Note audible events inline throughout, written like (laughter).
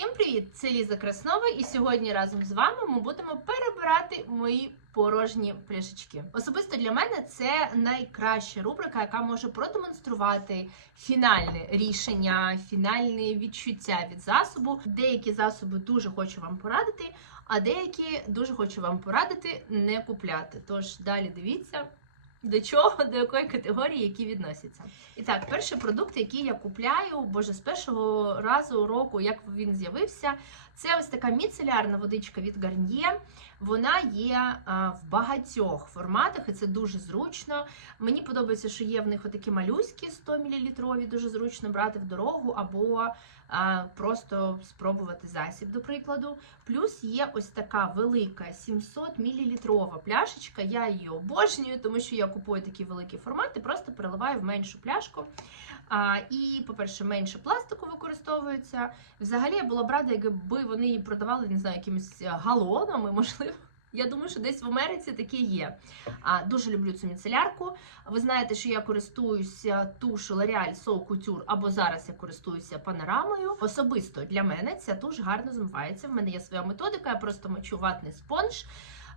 Всім привіт! Це Ліза Краснова, і сьогодні разом з вами ми будемо перебирати мої порожні пляшечки. Особисто для мене це найкраща рубрика, яка може продемонструвати фінальне рішення, фінальне відчуття від засобу. Деякі засоби дуже хочу вам порадити, а деякі дуже хочу вам порадити не купляти. Тож далі дивіться. До чого, до якої категорії, які відносяться. І так, перший продукт, який я купляю, боже, з першого разу року, як він з'явився, це ось така міцелярна водичка від Garnier. Вона є в багатьох форматах, і це дуже зручно. Мені подобається, що є в них отакі малюські 100 мл, дуже зручно брати в дорогу або просто спробувати засіб, до прикладу. Плюс є ось така велика 700 мл пляшечка. Я її обожнюю, тому що я купую такі великі формати, просто переливаю в меншу пляшку. І, по-перше, менше пластику використовується. Взагалі я була б рада, якби вони її продавали, не знаю, якимись галонами, можливо. Я думаю, що десь в Америці таке є. А, Дуже люблю цю міцелярку. Ви знаєте, що я користуюся тушу L'Oreal So Couture, або зараз я користуюся панорамою. Особисто для мене ця туш гарно змивається. В мене є своя методика, я просто мочу ватний спонж.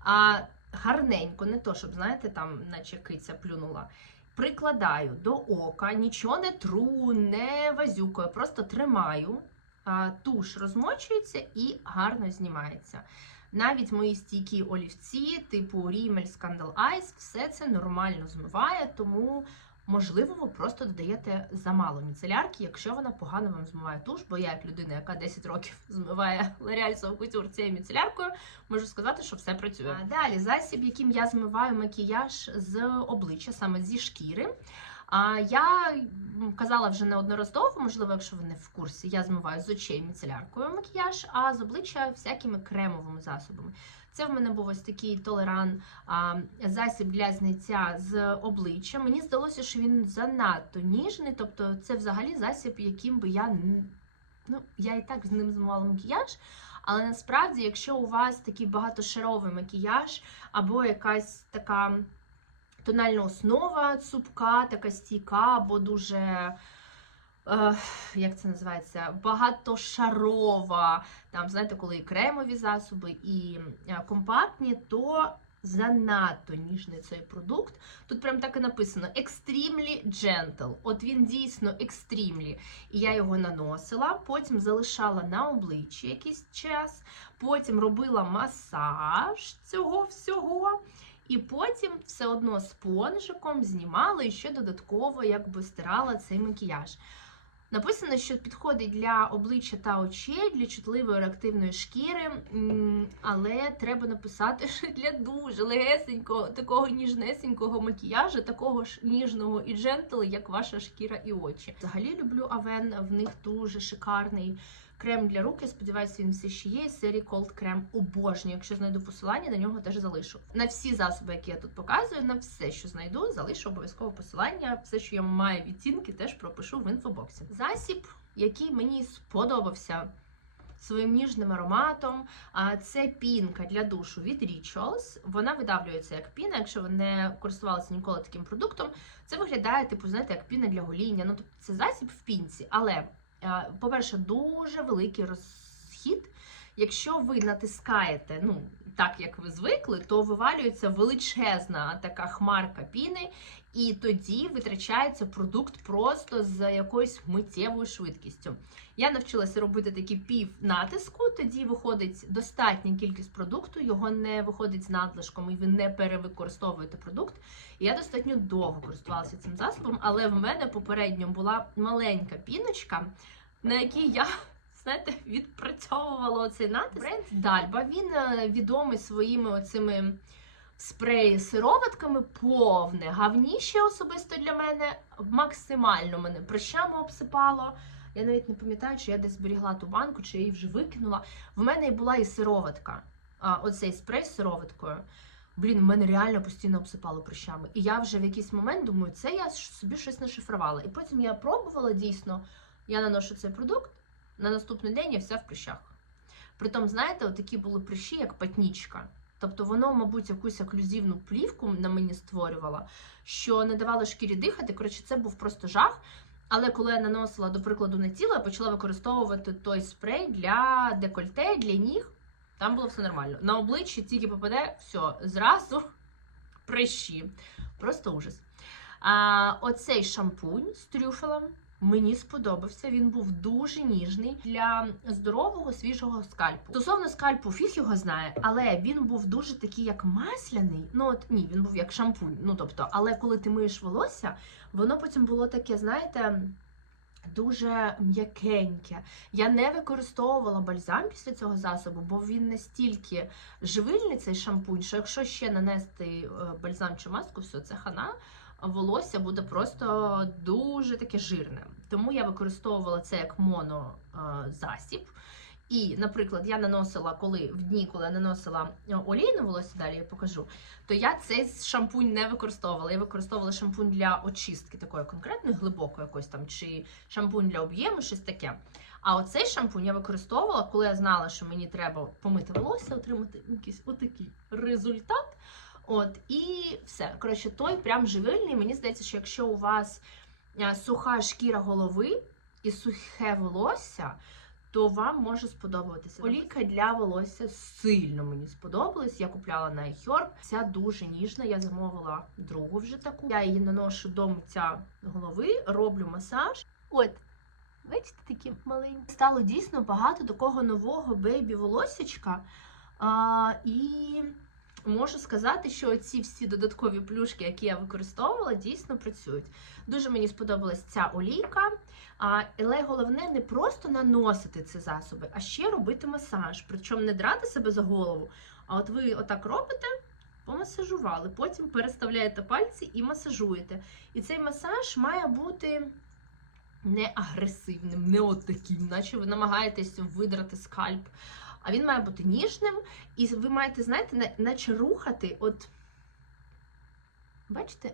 А, Гарненько, не то, щоб, знаєте, там, наче киця плюнула. Прикладаю до ока, нічого не тру, не вазюкаю, просто тримаю. А, Туш розмочується і гарно знімається. Навіть мої стійкі олівці, типу Rimmel Scandal Ice, все це нормально змиває, тому, можливо, ви просто додаєте замало міцелярки, якщо вона погано вам змиває туш, бо я, як людина, яка 10 років (laughs) змиває L'Oreal Couture цією міцеляркою, можу сказати, що все працює. А далі засіб, яким я змиваю макіяж з обличчя, саме зі шкіри. А я казала вже неодноразово, можливо, якщо ви не в курсі, я змиваю з очей міцеляркою макіяж, а з обличчя всякими кремовими засобами. Це в мене був ось такий толеран а, засіб для зняття з обличчя. Мені здалося, що він занадто ніжний, тобто це взагалі засіб, яким би я ну, я і так з ним змивала макіяж. Але насправді, якщо у вас такий багатошаровий макіяж, або якась така тональна основа цупка, така стійка, або дуже, е, як це називається, багатошарова. Там, знаєте, коли і кремові засоби, і е, компактні, то занадто ніжний цей продукт. Тут прям так і написано Extremely Gentle. От він дійсно extremely. І я його наносила, потім залишала на обличчі якийсь час, потім робила масаж цього всього. І потім все одно спонжиком знімала і ще додатково якби стирала цей макіяж. Написано, що підходить для обличчя та очей, для чутливої реактивної шкіри, але треба написати, що для дуже легесенького, такого ніжнесенького макіяжу, такого ж ніжного і джентл, як ваша шкіра і очі. Взагалі люблю Авен, в них дуже шикарний крем для рук. Я сподіваюся, він все ще є. З серії Cold Cream обожнюю. Якщо знайду посилання, на нього теж залишу. На всі засоби, які я тут показую, на все, що знайду, залишу обов'язково посилання. Все, що я маю відтінки, теж пропишу в інфобоксі. Засіб, який мені сподобався. Своїм ніжним ароматом. Це пінка для душу від Rituals. Вона видавлюється як піна. Якщо ви не користувалися ніколи таким продуктом, це виглядає, типу, знаєте, як піна для гоління. Ну, тобто це засіб в пінці. Але, по-перше, дуже великий розхід. Якщо ви натискаєте, ну так як ви звикли, то вивалюється величезна така хмарка піни, і тоді витрачається продукт просто з якоюсь миттєвою швидкістю. Я навчилася робити такі пів натиску, тоді виходить достатня кількість продукту, його не виходить з надлишком, і ви не перевикористовуєте продукт. І я достатньо довго користувалася цим засобом, але в мене попередньо була маленька піночка, на якій я. Знаєте, відпрацьовувала цей натиск. Бренд Дальба. Він е, відомий своїми оцими спреї з сироватками повне. Гавніще особисто для мене максимально мене прищами обсипало. Я навіть не пам'ятаю, чи я десь зберігла ту банку, чи я її вже викинула. В мене і була і сироватка. А, оцей спрей з сироваткою. Блін, мене реально постійно обсипало прищами. І я вже в якийсь момент думаю, це я собі щось нашифрувала. І потім я пробувала дійсно, я наношу цей продукт. На наступний день я вся в прищах. Притом, знаєте, такі були прищі, як патнічка. Тобто воно, мабуть, якусь оклюзивну плівку на мені створювало, що не давало шкірі дихати. Коротше, це був просто жах. Але коли я наносила, до прикладу, на тіло, я почала використовувати той спрей для декольте, для ніг. Там було все нормально. На обличчі тільки попаде, все, зразу прищі. Просто ужас. А, оцей шампунь з трюфелем мені сподобався. Він був дуже ніжний для здорового свіжого скальпу. Стосовно скальпу, фіг його знає, але він був дуже такий, як масляний. Ну от ні, він був як шампунь. Ну тобто, але коли ти миєш волосся, воно потім було таке, знаєте. Дуже м'якеньке. Я не використовувала бальзам після цього засобу, бо він настільки живильний цей шампунь, що якщо ще нанести е, бальзам чи маску, все це хана, волосся буде просто дуже таке жирне. Тому я використовувала це як монозасіб. І, наприклад, я наносила, коли в дні, коли я наносила е, олійне волосся, далі я покажу, то я цей шампунь не використовувала. Я використовувала шампунь для очистки такої конкретної, глибокої якось там, чи шампунь для об'єму, щось таке. А оцей шампунь я використовувала, коли я знала, що мені треба помити волосся, отримати якийсь отакий результат. От, і все. Коротше, той прям живильний. Мені здається, що якщо у вас е, суха шкіра голови і сухе волосся, то вам може сподобатися. Олійка для волосся сильно мені сподобалась. Я купляла на iHerb. Ця дуже ніжна. Я замовила другу вже таку. Я її наношу до миття голови, роблю масаж. От. Бачите, такі маленькі. Стало дійсно багато такого нового бейбі волосячка. А, і можу сказати, що ці всі додаткові плюшки, які я використовувала, дійсно працюють. Дуже мені сподобалась ця олійка. Але головне не просто наносити ці засоби, а ще робити масаж. Причому не драти себе за голову. А от ви отак робите, помасажували, потім переставляєте пальці і масажуєте. І цей масаж має бути не агресивним, не от таким, наче ви намагаєтесь видрати скальп. А він має бути ніжним, і ви маєте, знаєте, наче рухати, от. Бачите?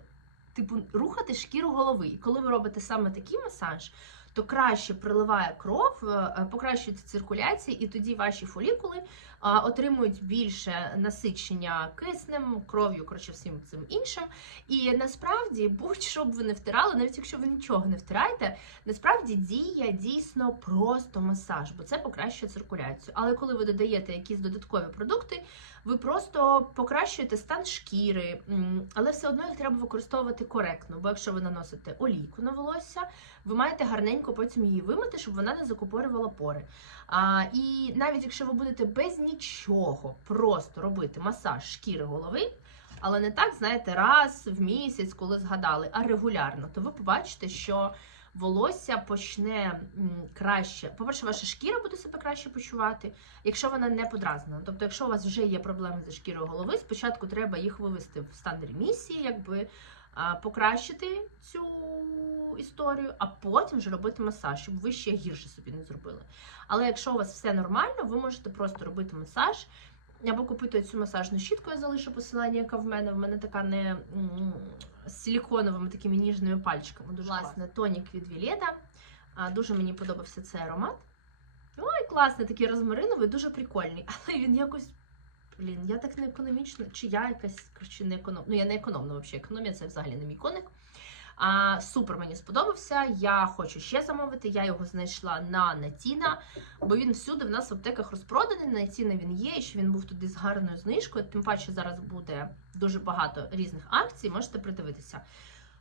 Типу, рухати шкіру голови. І коли ви робите саме такий масаж, то краще приливає кров, е, е, покращується циркуляція, і тоді ваші фолікули отримують більше насичення киснем, кров'ю, коротше, всім цим іншим. І насправді, будь-що б ви не втирали, навіть якщо ви нічого не втираєте, насправді діє дійсно просто масаж, бо це покращує циркуляцію. Але коли ви додаєте якісь додаткові продукти, ви просто покращуєте стан шкіри, але все одно їх треба використовувати коректно. Бо якщо ви наносите олійку на волосся, ви маєте гарненько потім її вимити, щоб вона не закупорювала пори. А, і навіть якщо ви будете без нічого просто робити масаж шкіри голови, але не так, знаєте, раз в місяць, коли згадали, а регулярно, то ви побачите, що волосся почне краще. По-перше, ваша шкіра буде себе краще почувати, якщо вона не подразнена. Тобто, якщо у вас вже є проблеми зі шкірою голови, спочатку треба їх вивести в стан ремісії, якби покращити цю історію, а потім вже робити масаж, щоб ви ще гірше собі не зробили. Але якщо у вас все нормально, ви можете просто робити масаж. Або купити цю масажну щітку, я залишу посилання, яка в мене. В мене така не з силіконовими такими ніжними пальчиками. Дуже власне тонік від Вілета. Дуже мені подобався цей аромат. Ой, класний, такий розмариновий, дуже прикольний. (laughs) Але він якось. Блін, я так не економічно, чи я якась коротше, не економ. Ну, я не економна взагалі. Економія це взагалі не мій коник. А, супер мені сподобався. Я хочу ще замовити. Я його знайшла на Натіна, бо він всюди в нас в аптеках розпроданий. На Натіна він є, і що він був туди з гарною знижкою. Тим паче зараз буде дуже багато різних акцій. Можете придивитися.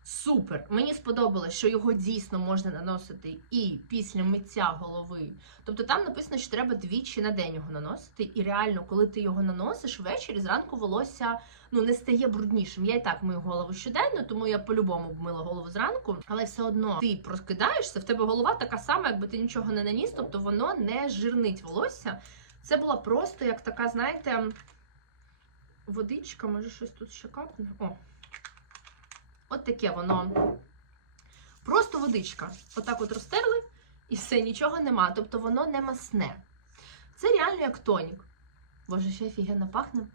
Супер! Мені сподобалось, що його дійсно можна наносити і після миття голови. Тобто там написано, що треба двічі на день його наносити. І реально, коли ти його наносиш ввечері, зранку волосся ну не стає бруднішим. Я і так мию голову щоденно, тому я по-любому б мила голову зранку, але все одно ти прокидаєшся, в тебе голова така сама, якби ти нічого не наніс, тобто воно не жирнить волосся. Це була просто як така, знаєте, водичка, може щось тут ще капне. О. От таке воно. Просто водичка. Отак от розтерли, і все, нічого нема. Тобто воно не масне. Це реально як тонік. Боже, ще офігенно пахне.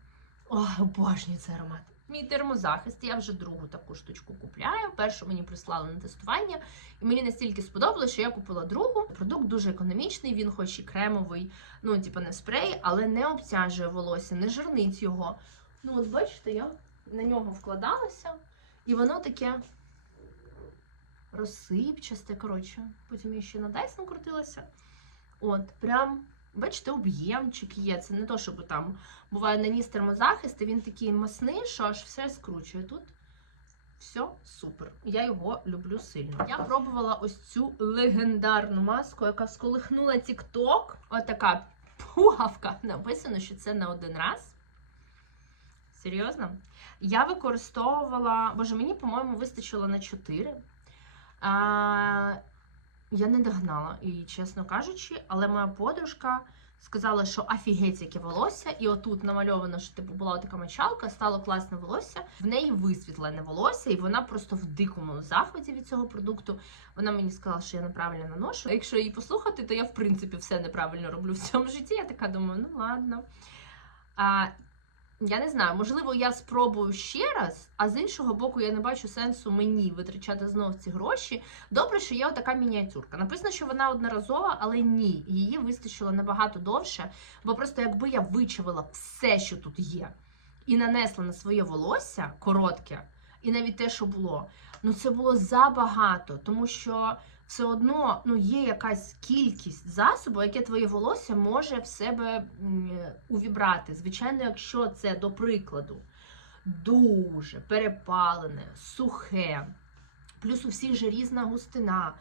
Ой, обожнюю цей аромат. Мій термозахист, я вже другу таку штучку купляю. Першу мені прислали на тестування, і мені настільки сподобалося, що я купила другу. Продукт дуже економічний, він хоч і кремовий, ну, типу, не спрей, але не обтяжує волосся, не жирнить його. Ну, от бачите, я на нього вкладалася, і воно таке розсипчасте. Коротше, потім я ще на Dyson крутилася. От, прям, бачите, об'ємчик є. Це не то, щоб там буває наніс термозахист, і він такий масний, що аж все скручує тут. Все супер. Я його люблю сильно. Я пробувала ось цю легендарну маску, яка сколихнула TikTok. Отака пугавка. Написано, що це на один раз. Серйозно? Я використовувала, боже, мені, по-моєму, вистачило на 4. А, я не догнала, і чесно кажучи, але моя подружка сказала, що офігеть, яке волосся, і отут намальовано, що типу була така мочалка, стало класне волосся. В неї висвітлене волосся, і вона просто в дикому захваті від цього продукту. Вона мені сказала, що я неправильно наношу. А якщо її послухати, то я в принципі все неправильно роблю в цьому житті. Я така думаю, ну ладно. А, я не знаю, можливо, я спробую ще раз, а з іншого боку, я не бачу сенсу мені витрачати знов ці гроші. Добре, що є отака мініатюрка. Написано, що вона одноразова, але ні, її вистачило набагато довше, бо просто якби я вичавила все, що тут є, і нанесла на своє волосся коротке, і навіть те, що було, ну це було забагато, тому що все одно ну, є якась кількість засобу, яке твоє волосся може в себе увібрати. Звичайно, якщо це до прикладу дуже перепалене, сухе, плюс у всіх же різна густина.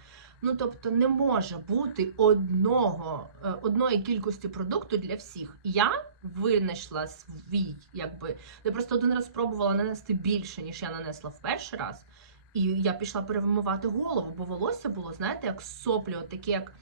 Ну, тобто не може бути одного, е, одної кількості продукту для всіх. Я винайшла свій, якби я просто один раз спробувала нанести більше, ніж я нанесла в перший раз. І я пішла перевимивати голову, бо волосся було, знаєте, як соплі, от таке як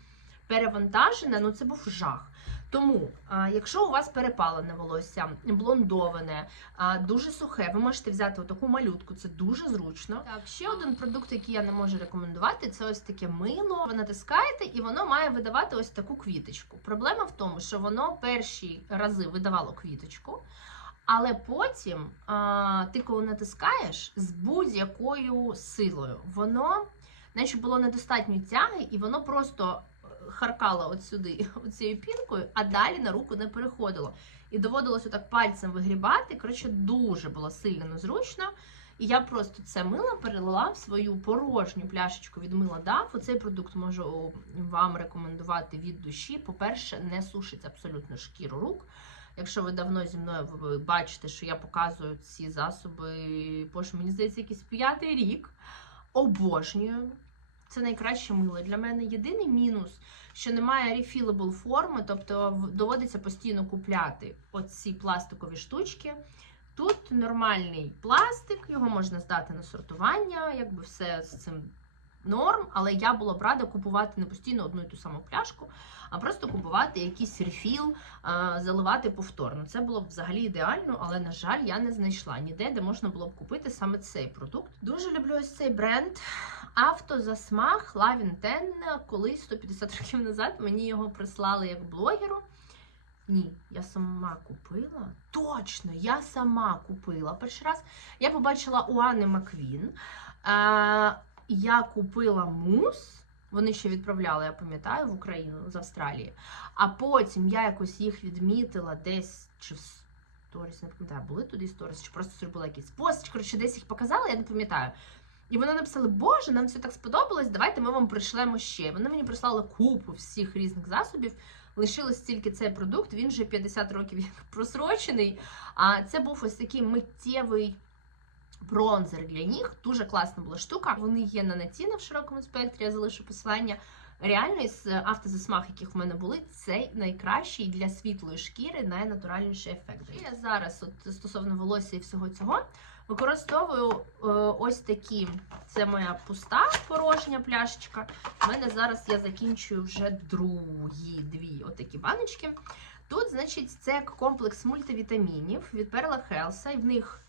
перевантажене, ну це був жах. Тому, а, якщо у вас перепалене волосся, блондоване, а, дуже сухе, ви можете взяти таку малютку, це дуже зручно. Так, ще один продукт, який я не можу рекомендувати, це ось таке мило. Ви натискаєте, і воно має видавати ось таку квіточку. Проблема в тому, що воно перші рази видавало квіточку. Але потім а, ти коли натискаєш з будь-якою силою, воно наче було недостатньо тяги, і воно просто е, харкало от сюди (laughs) оцією пінкою, а далі на руку не переходило. І доводилось отак пальцем вигрібати. Коротше, дуже було сильно незручно. І я просто це мило перелила в свою порожню пляшечку від мила DAF. Оцей продукт можу вам рекомендувати від душі. По-перше, не сушить абсолютно шкіру рук. Якщо ви давно зі мною ви бачите, що я показую ці засоби, боже, мені здається, якийсь п'ятий рік. Обожнюю. Це найкраще мило. Для мене єдиний мінус, що немає refillable форми, тобто доводиться постійно купляти оці пластикові штучки. Тут нормальний пластик, його можна здати на сортування, якби все з цим норм, але я була б рада купувати не постійно одну і ту саму пляшку, а просто купувати якийсь рефіл, заливати повторно. Це було б взагалі ідеально, але, на жаль, я не знайшла ніде, де можна було б купити саме цей продукт. Дуже люблю ось цей бренд. Автозасмах 10. Колись 150 років назад мені його прислали як блогеру. Ні, я сама купила. Точно, я сама купила. Перший раз я побачила у Анни Маквін. Я купила мус. Вони ще відправляли, я пам'ятаю, в Україну з Австралії. А потім я якось їх відмітила десь чи в сторіс, не пам'ятаю, були туди сторіс, чи просто зробила якийсь пост, чи, коротше, десь їх показала, я не пам'ятаю. І вони написали: Боже, нам це так сподобалось, давайте ми вам пришлемо ще. Вони мені прислали купу всіх різних засобів. Лишилось тільки цей продукт, він вже 50 років (laughs) просрочений. А це був ось такий миттєвий бронзер для ніг. Дуже класна була штука. Вони є на Натіна в широкому спектрі, я залишу посилання. Реально, із автозасмах, яких в мене були, цей найкращий для світлої шкіри, найнатуральніший ефект. І я зараз, от стосовно волосся і всього цього, використовую е, ось такі. Це моя пуста порожня пляшечка. У мене зараз я закінчую вже другі дві отакі баночки. Тут, значить, це комплекс мультивітамінів від Perla Health, і в них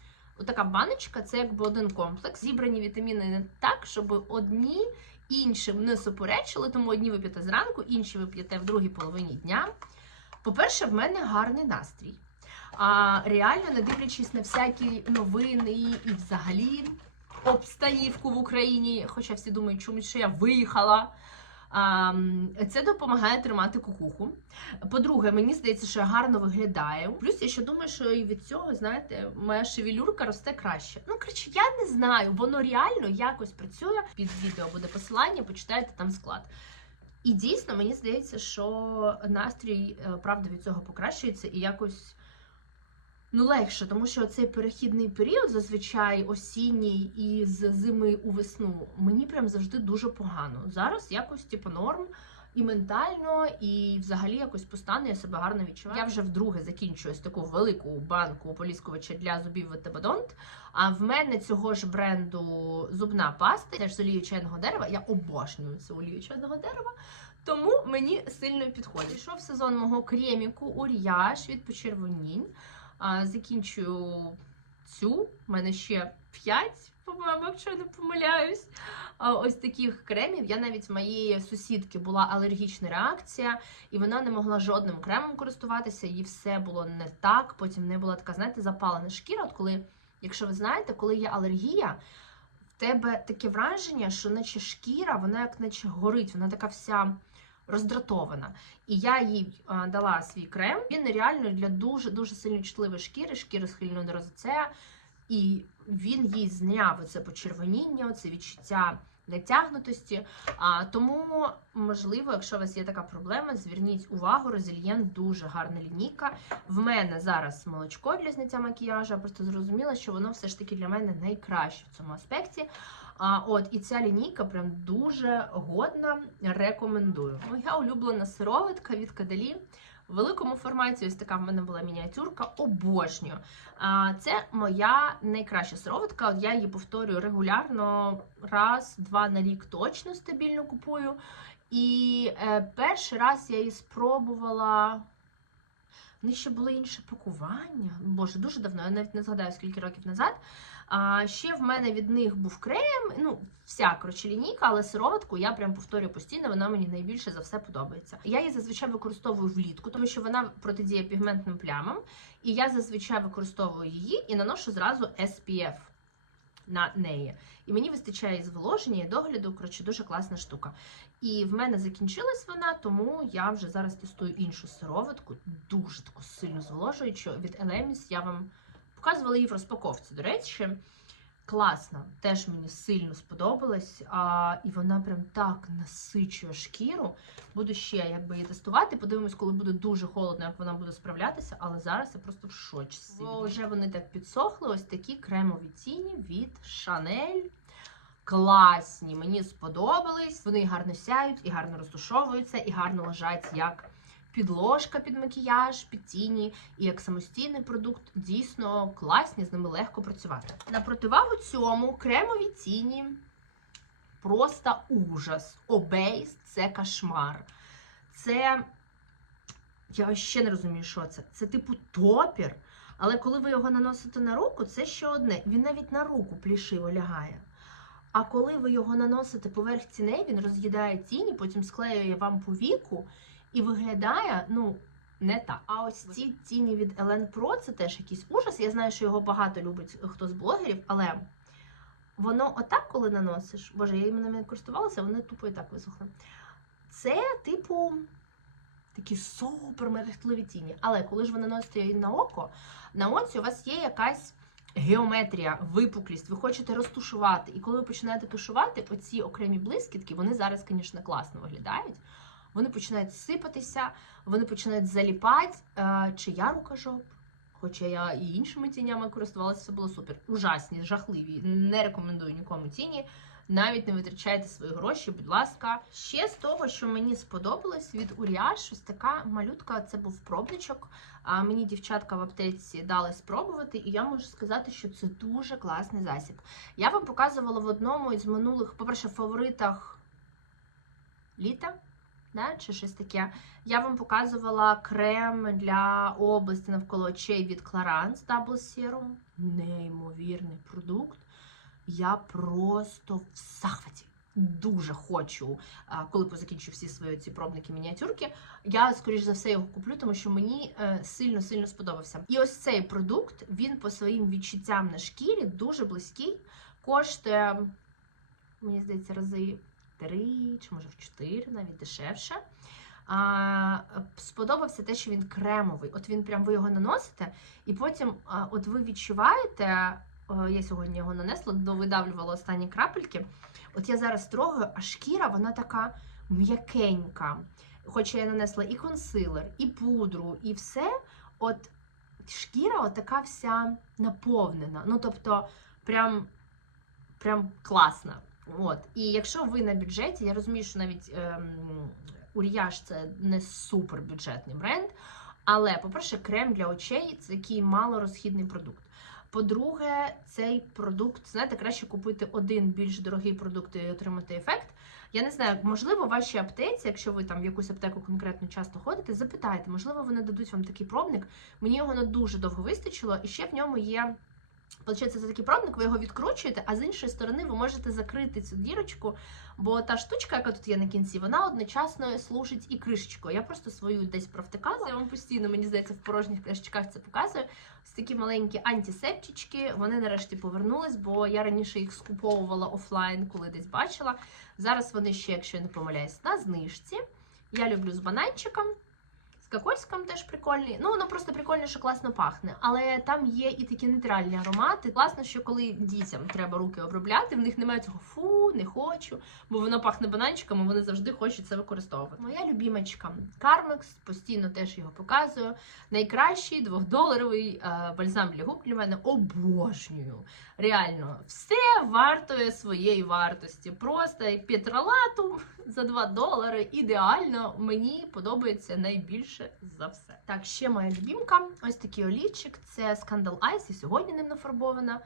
Отака баночка це якби один комплекс. Зібрані вітаміни не так, щоб одні іншим не суперечили, тому одні ви п'єте зранку, інші ви п'єте в другій половині дня. По-перше, в мене гарний настрій. А реально, не дивлячись на всякі новини і взагалі обстанівку в Україні, хоча всі думають, чомусь що я виїхала. Це допомагає тримати кукуху. По-друге, мені здається, що я гарно виглядаю. Плюс я ще думаю, що і від цього, знаєте, моя шевелюрка росте краще. Ну, коротше, я не знаю, воно реально якось працює. Під відео буде посилання, почитайте там склад. І дійсно, мені здається, що настрій е, правда від цього покращується і якось. Ну, легше, тому що цей перехідний період, зазвичай осінній і з зими у весну, мені прям завжди дуже погано. Зараз якось типу норм і ментально, і взагалі якось по стану я себе гарно відчуваю. Я вже вдруге закінчую ось таку велику банку ополіскувача для зубів Ветебодонт. А в мене цього ж бренду зубна паста, теж з олією чайного дерева. Я обожнюю цю олію чайного дерева. Тому мені сильно підходить. Йшов сезон мого креміку Ур'яш від почервонінь. Закінчую цю. У мене ще 5, по-моєму, якщо я не помиляюсь. Ось таких кремів. Я навіть в моєї сусідки була алергічна реакція, і вона не могла жодним кремом користуватися, їй все було не так. Потім не була така, знаєте, запалена шкіра. От коли, якщо ви знаєте, коли є алергія, в тебе таке враження, що наче шкіра, вона як наче горить, вона така вся роздратована. І я їй дала свій крем. Він реально для дуже дуже сильно чутливої шкіри, шкіри схильної до розоцея. І він їй зняв оце почервоніння, це відчуття натягнутості. А, тому, можливо, якщо у вас є така проблема, зверніть увагу, Розільєн дуже гарна лінійка. В мене зараз молочко для зняття макіяжу, я просто зрозуміла, що воно все ж таки для мене найкраще в цьому аспекті. А, от, і ця лінійка прям дуже годна. Рекомендую. Моя улюблена сироватка від Кадалі. В великому форматі, ось така в мене була мініатюрка, обожнюю. Це моя найкраща сироватка. От я її повторюю регулярно, раз-два на рік точно стабільно купую. І е, перший раз я її спробувала. В них ще було інше пакування. Боже, дуже давно, я навіть не згадаю, скільки років назад. А ще в мене від них був крем, ну, вся коротше, лінійка, але сироватку я прям повторюю постійно, вона мені найбільше за все подобається. Я її зазвичай використовую влітку, тому що вона протидіє пігментним плямам. І я зазвичай використовую її і наношу зразу SPF на неї. І мені вистачає і зволоження, і догляду. Коротше, дуже класна штука. І в мене закінчилась вона, тому я вже зараз тестую іншу сироватку, дуже таку сильно зволожуючу від Elemis. Я вам показувала її в розпаковці. До речі, класна, теж мені сильно сподобалась. А, І вона прям так насичує шкіру. Буду ще якби її тестувати. Подивимось, коли буде дуже холодно, як вона буде справлятися. Але зараз я просто в шоці. Вже вони так підсохли. Ось такі кремові тіні від Chanel. Класні, мені сподобались. Вони гарно сяють, і гарно розтушовуються, і гарно лежать як підложка під макіяж, під тіні, і як самостійний продукт дійсно класні, з ними легко працювати. На противагу цьому кремові тіні просто ужас. Обейс це кошмар. Це. Я ще не розумію, що це. Це типу топір. Але коли ви його наносите на руку, це ще одне. Він навіть на руку плішиво лягає. А коли ви його наносите поверх тіней, він роз'їдає тіні, потім склеює вам по віку і виглядає, ну, не так. А ось ці тіні від Elen Pro це теж якийсь ужас. Я знаю, що його багато любить хто з блогерів, але воно отак, коли наносиш, боже, я іми не користувалася, вони тупо і так висохли. Це, типу, такі супер мерехтливі тіні. Але коли ж ви наносите її на око, на оці у вас є якась геометрія, випуклість, ви хочете розтушувати. І коли ви починаєте тушувати, оці окремі блискітки, вони зараз, звісно, класно виглядають. Вони починають сипатися, вони починають заліпати. Е, чи я рукожоп? Хоча я і іншими тінями користувалася, це було супер. Ужасні, жахливі. Не рекомендую нікому тіні. Навіть не витрачайте свої гроші, будь ласка. Ще з того, що мені сподобалось від Уріаш, ось така малютка, це був пробничок. А мені дівчатка в аптеці дали спробувати, і я можу сказати, що це дуже класний засіб. Я вам показувала в одному із минулих, по-перше, фаворитах літа. Да, чи щось таке. Я вам показувала крем для області навколо очей від Clarins Double Serum. Неймовірний продукт. Я просто в захваті. Дуже хочу, коли позакінчу всі свої ці пробники мініатюрки. Я, скоріш за все, його куплю, тому що мені сильно-сильно сподобався. І ось цей продукт, він по своїм відчуттям на шкірі дуже близький. Коштує, мені здається, рази три, чи може в чотири, навіть дешевше. А, сподобався те, що він кремовий. От він прям ви його наносите, і потім, а, от ви відчуваєте, я сьогодні його нанесла, довидавлювала останні крапельки. От я зараз трогаю, а шкіра вона така м'якенька. Хоча я нанесла і консилер, і пудру, і все. От шкіра така вся наповнена. Ну, тобто, прям, прям класна. От. І якщо ви на бюджеті, я розумію, що навіть ем, Уріяж це не супер бюджетний бренд. Але, по-перше, крем для очей це такий малорозхідний продукт. По-друге, цей продукт, знаєте, краще купити один більш дорогий продукт і отримати ефект. Я не знаю, можливо, в вашій аптеці, якщо ви там в якусь аптеку конкретно часто ходите, запитайте, можливо, вони дадуть вам такий пробник. Мені його на дуже довго вистачило, і ще в ньому є. Получається, це такий пробник, ви його відкручуєте, а з іншої сторони ви можете закрити цю дірочку, бо та штучка, яка тут є на кінці, вона одночасно служить і кришечкою. Я просто свою десь провтикала. Я вам постійно, мені здається, в порожніх кришечках це показую. Ось такі маленькі антисептички. Вони нарешті повернулись, бо я раніше їх скуповувала офлайн, коли десь бачила. Зараз вони ще, якщо я не помиляюсь, на знижці. Я люблю з бананчиком. З теж прикольний. Ну, воно просто прикольно, що класно пахне. Але там є і такі нейтральні аромати. Класно, що коли дітям треба руки обробляти, в них немає цього фу, не хочу, бо воно пахне бананчиком, вони завжди хочуть це використовувати. Моя любімочка Carmex, постійно теж його показую. Найкращий двохдоларовий е, бальзам для губ для мене обожнюю. Реально, все вартує своєї вартості. Просто петролатум за 2 долари. Ідеально, мені подобається найбільше за все. Так, ще моя любімка. Ось такий олівчик. Це Scandal Ice, і сьогодні ним нафарбована.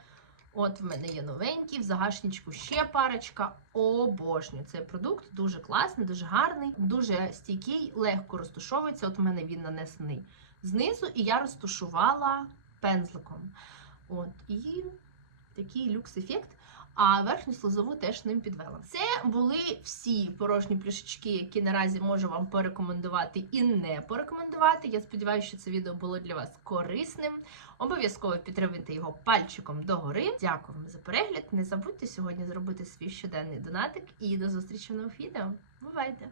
От в мене є новенький, в загашничку ще парочка. Обожнюю цей продукт. Дуже класний, дуже гарний, дуже стійкий, легко розтушовується. От в мене він нанесений знизу, і я розтушувала пензликом. От, і такий люкс-ефект. А верхню слизову теж ним підвела. Це були всі порожні пляшечки, які наразі можу вам порекомендувати і не порекомендувати. Я сподіваюся, що це відео було для вас корисним. Обов'язково підтримуйте його пальчиком догори. Дякую вам за перегляд. Не забудьте сьогодні зробити свій щоденний донатик і до зустрічі в нових відео. Бувайте!